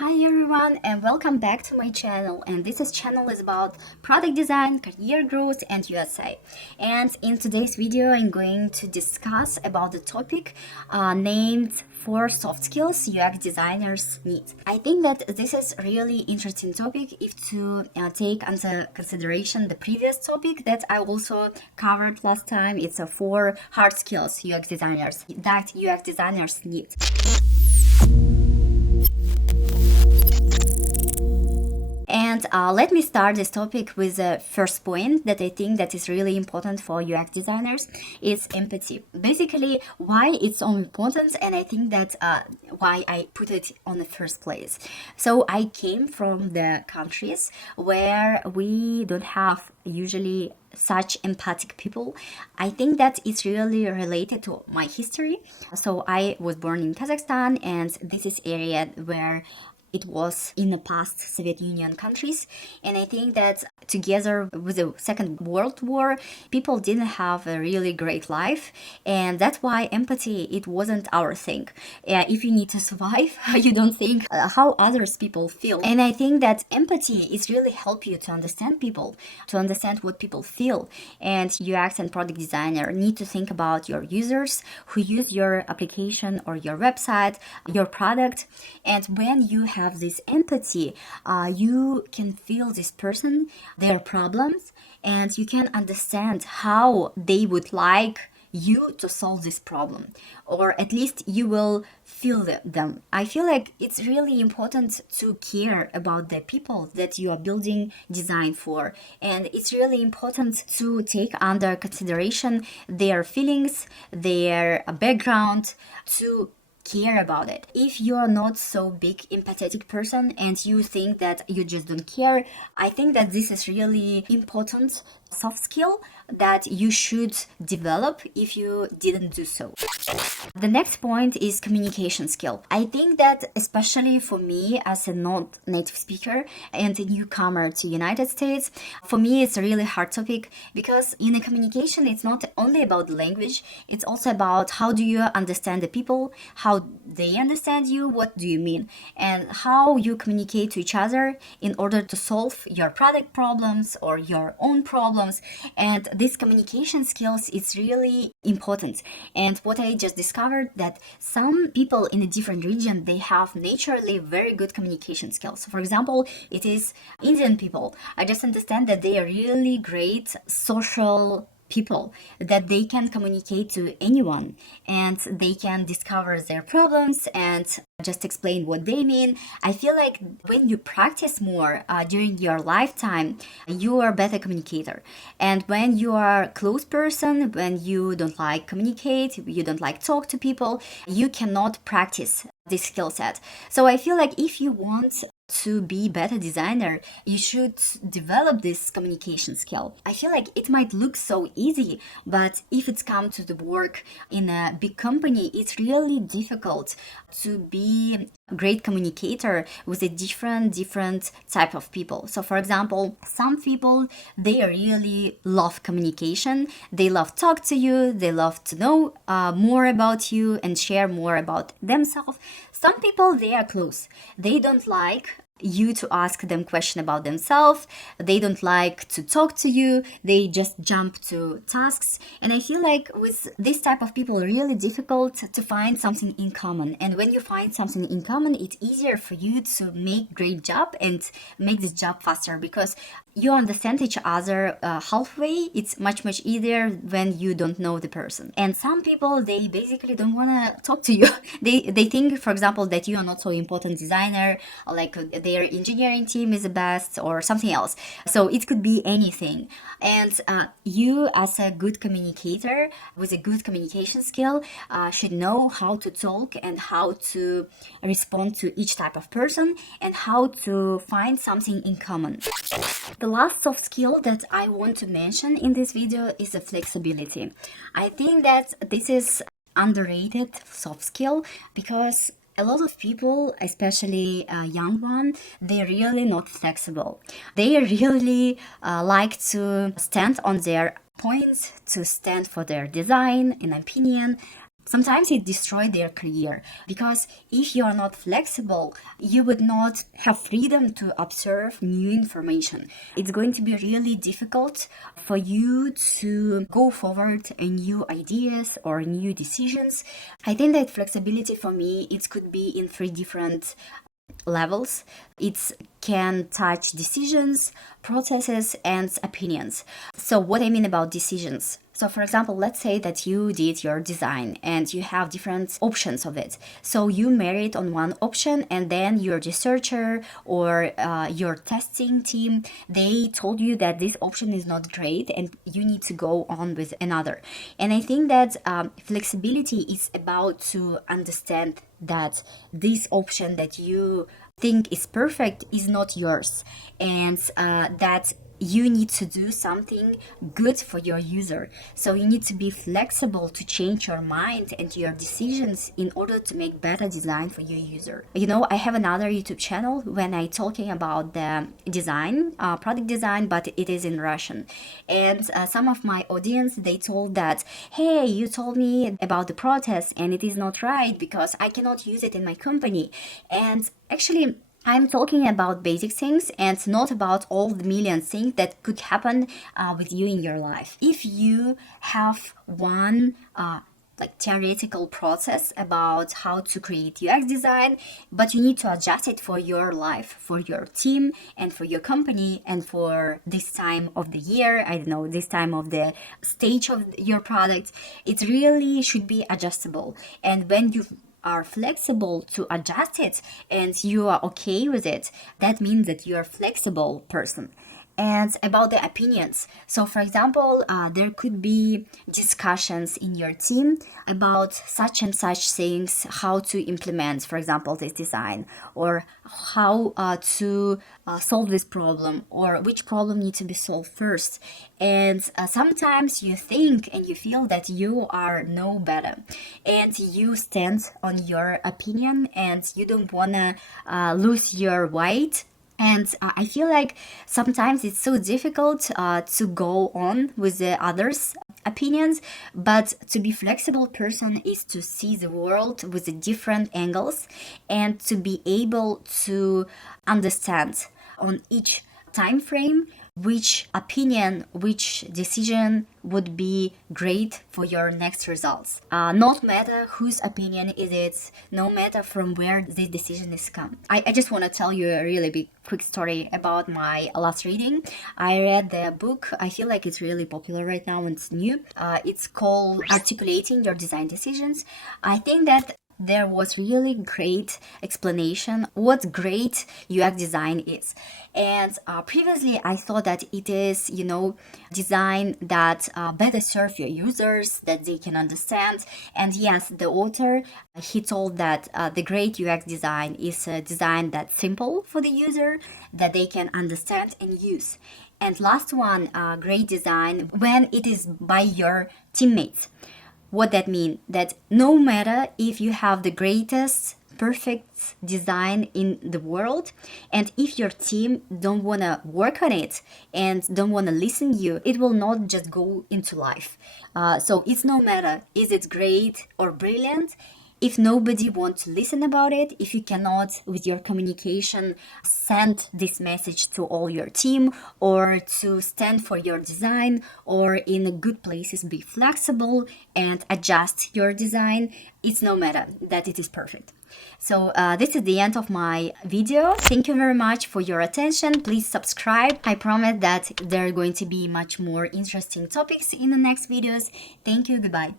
Hi everyone and welcome back to my channel, and this channel is about product design, career growth and USA. And in today's video I'm going to discuss about the topic named 4 soft skills UX designers need. I think that this is really interesting topic if to take into consideration the previous topic that I also covered last time. It's 4 hard skills UX designers need. And let me start this topic with the first point that I think that is really important for UX designers. It's empathy. Basically, why it's so important, and I think that why I put it on the first place. So I came from the countries where we don't have usually such empathic people. I think that it's really related to my history. So I was born in Kazakhstan, and this is area where it was in the past Soviet Union countries, and I think that together with the Second World War, people didn't have a really great life, and that's why empathy, it wasn't our thing. If you need to survive, you don't think how others people feel, and I think that empathy is really help you to understand people, to understand what people feel. And UX and product designer need to think about your users who use your application or your website, your product, and when you have this empathy, you can feel this person, their problems, and you can understand how they would like you to solve this problem, or at least you will feel them. I feel like it's really important to care about the people that you are building design for, and it's really important to take under consideration their feelings, their background, to care about it. If you are not so big empathetic person and you think that you just don't care, I think that this is really important soft skill that you should develop if you didn't do so. The next point is communication skill. I think that especially for me as a non-native speaker and a newcomer to United States, for me it's a really hard topic, because in a communication it's not only about language, it's also about how do you understand the people, how they understand you, what do you mean, and how you communicate to each other in order to solve your product problems or your own problems. And this communication skills is really important. And what I just discovered, that some people in a different region, they have naturally very good communication skills. For example, it is Indian people. I just understand that they are really great social people, that they can communicate to anyone and they can discover their problems and just explain what they mean. I feel like when you practice more during your lifetime, you are a better communicator. And when you are a close person, when you don't like communicate, you don't like talk to people, you cannot practice this skill set. So I feel like if you want to be better designer, you should develop this communication skill. I feel like it might look so easy, but if it's come to the work in a big company, it's really difficult to be a great communicator with a different type of people. So for example, some people, they really love communication, they love talk to you, they love to know more about you and share more about themselves. Some people, they are close, they don't like you to ask them question about themselves, they don't like to talk to you, they just jump to tasks. And I feel like with this type of people, really difficult to find something in common. And when you find something in common, it's easier for you to make great job and make this job faster, because you understand each other halfway. It's much easier when you don't know the person. And some people, they basically don't want to talk to you. they think, for example, that you are not so important designer, like their engineering team is the best or something else. So it could be anything. And you as a good communicator with a good communication skill should know how to talk and how to respond to each type of person and how to find something in common. The last soft skill that I want to mention in this video is the flexibility. I think that this is underrated soft skill, because a lot of people, especially young one, they're really not flexible. They really like to stand on their points, to stand for their design and opinion, sometimes it destroys their career, because if you are not flexible, you would not have freedom to observe new information. It's going to be really difficult for you to go forward in new ideas or new decisions. I think that flexibility for me, it could be in 3 different levels. It can touch decisions, processes, and opinions. So what I mean about decisions. So for example, let's say that you did your design and you have different options of it. So you married on one option, and then your researcher or your testing team, they told you that this option is not great and you need to go on with another. And I think that flexibility is about to understand that this option that you think is perfect is not yours, and that you need to do something good for your user. So you need to be flexible to change your mind and your decisions in order to make better design for your user. You know, I have another YouTube channel when I talking about the design, product design, but it is in Russian. And some of my audience, they told that, hey, you told me about the protest and it is not right because I cannot use it in my company. And actually, I'm talking about basic things and not about all the million things that could happen with you in your life. If you have one theoretical process about how to create UX design, but you need to adjust it for your life, for your team, and for your company, and for this time of the year, I don't know, this time of the stage of your product, it really should be adjustable. And when you are flexible to adjust it and you are okay with it, that means that you are a flexible person. And about the opinions, so for example, there could be discussions in your team about such and such things, how to implement, for example, this design, or how to solve this problem, or which problem needs to be solved first. And sometimes you think and you feel that you are no better, and you stand on your opinion and you don't want to lose your weight. And I feel like sometimes it's so difficult to go on with the others' opinions, but to be flexible person is to see the world with the different angles and to be able to understand on each time frame which opinion, which decision would be great for your next results. Not matter whose opinion is it, no matter from where this decision is come. I just want to tell you a really big quick story about my last reading. I read the book. I feel like it's really popular right now and it's new. It's called Articulating Your Design Decisions. I think that there was really great explanation what great UX design is. And previously I thought that it is, design that better serve your users, that they can understand. And yes, the author, he told that the great UX design is a design that's simple for the user, that they can understand and use. And last one, great design when it is by your teammates. What that means? That no matter if you have the greatest perfect design in the world, and if your team don't want to work on it and don't want to listen to you, it will not just go into life. So it's no matter is it great or brilliant. If nobody wants to listen about it, if you cannot, with your communication, send this message to all your team, or to stand for your design, or in a good places be flexible and adjust your design, it's no matter that it is perfect. So this is the end of my video. Thank you very much for your attention. Please subscribe. I promise that there are going to be much more interesting topics in the next videos. Thank you. Goodbye.